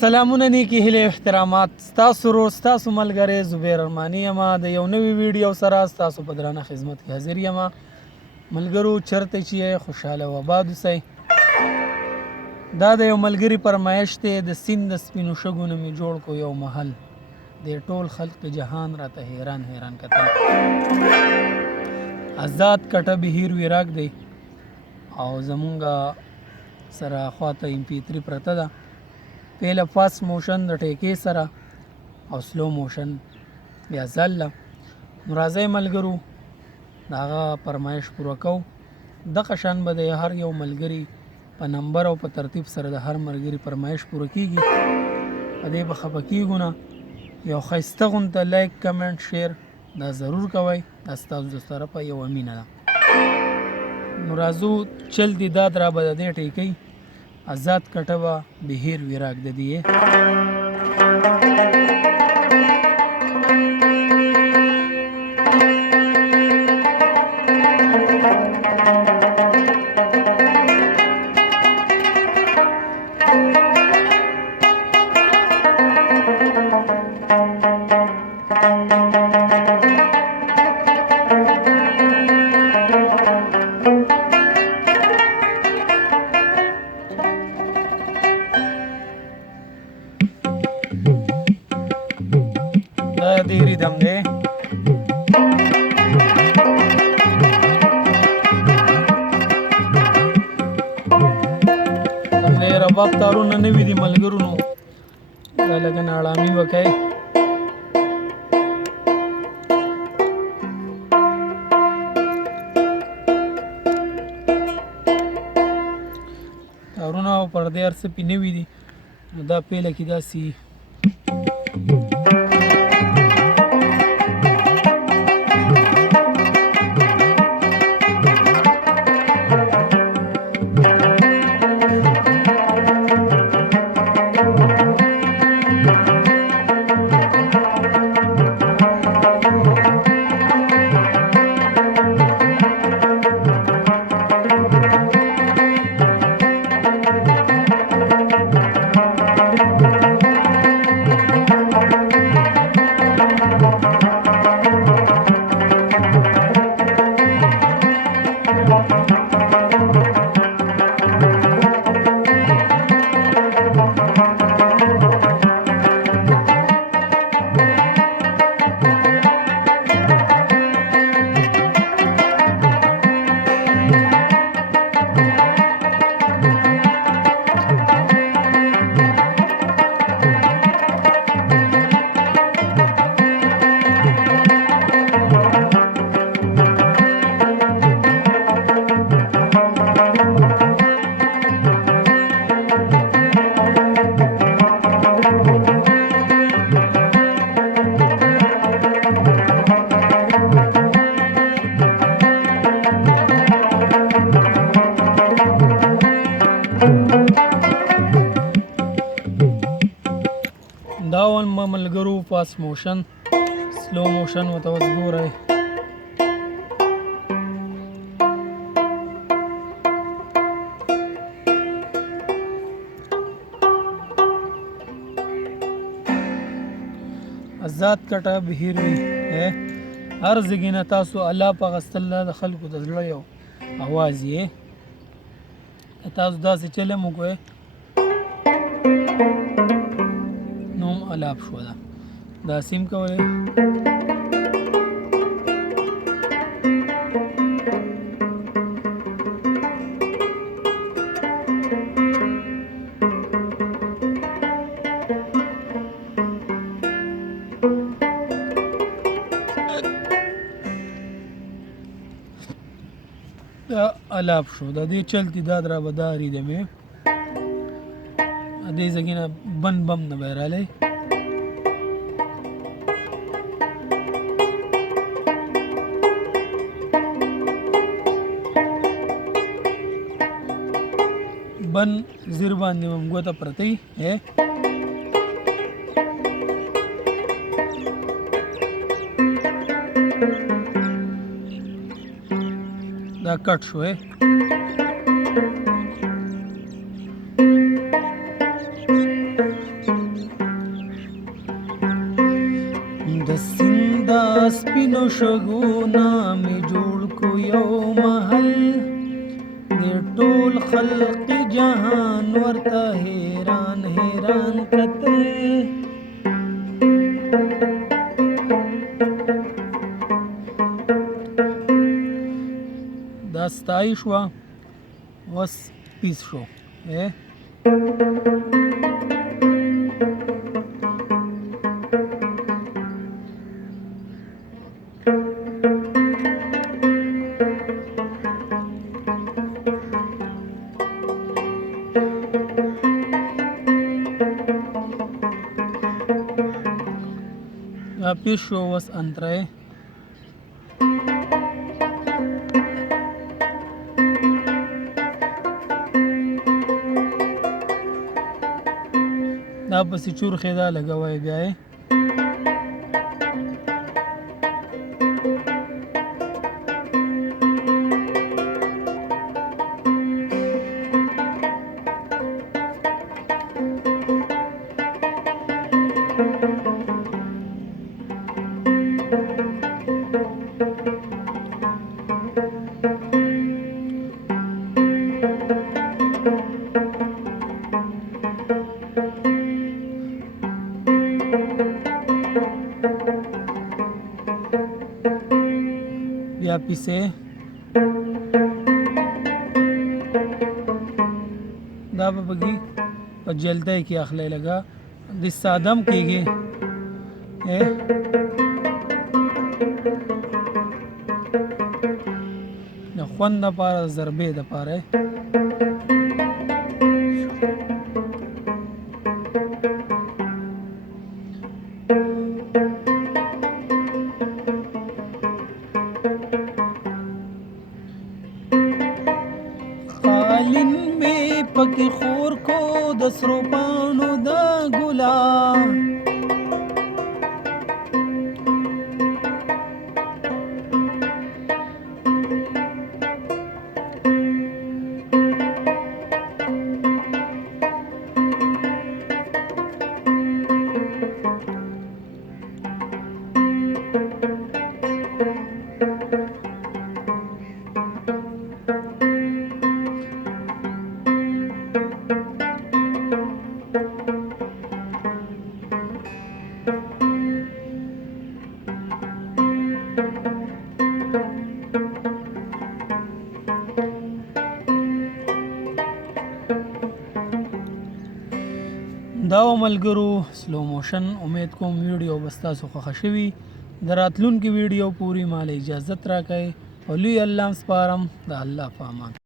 سلامونه نیکی هیله احترامات ستاسو ورور ستاسو ملګری زبیر ارماني یم د یو نوي ویډیو سره ستاسو په درانه خدمت کې حاضر یم. ملګرو چرته چې خوشاله و آباد اوسئ. دا د یو ملګري فرمایش دی د سیند د سپینو شګو نه مې جوړ کو یو محل د ټول خلق جهان راته حیران حیران کتل. آزاد کټه بهیر ویراک دی او زمونږ سره خواته MP3 پرته ده. پهله فاست موشن د ټیکې سره او سلو موشن بیا ځله. نو راځئ ملګرو د هغه فرمایش پوره کوو. دغه شان به د هر یو ملګري په نمبر او په ترتیب سره د هر ملګري فرمایش پوره کیږي. په دې به خفه کیږو نه. یو ښایسته غونته لایک کمنټ شیر دا ضرور کوئ. دا ستاسو د طرفه یوه مینه ده. نو راځو چل دی داد را به د دې ټیکۍ آزاد کټه به بهیر ویراک د دې دیری دم دی. دم دی رباب تارونه نوي دي ملګرو. نو دا لږه ناړامي وکئ. تارونه او پردې هر څه پې نوي دي. نو دا پیله کې داسې دا ول ملګرو فاست موشن سلو موشن ورته اوس ګورئ. آزاد کټه بهیر وي هر ځګې نه تاسو الله په غستل د خلکو د زړه یو اواز یې تاسو داسې چلم وکړئ نوم الاب شو. دا سیم کوئ. دا الاب شو. د دې چلتی داد را بداري د مې دې زګینه بن بم نه بیراله. बन زیر باندې مونږ ته پرتی دا کټ شو سپینو شګونا می جوړ کو یو محل د ټول خلق جهان ورته حیران حیران کتل دا ستای شوه وس پیس شو پیس شو وس انتره دا پسې چورخې دا لګوئ بیا یې بیا پیسې دا به بګي په جلدی کې اخلی لګا د سادم کېږي د خوند دپاره ضربې دپاره قالین می پکې خور کو د سرو پاڼو د ګلاب دا ملګرو سلو موشن امید کوم ویډیو بس تاسو خوښه شوي د راتلونکي ویډیو پورې مال اجازت راکئ او لوی الله سپارم د الله په امان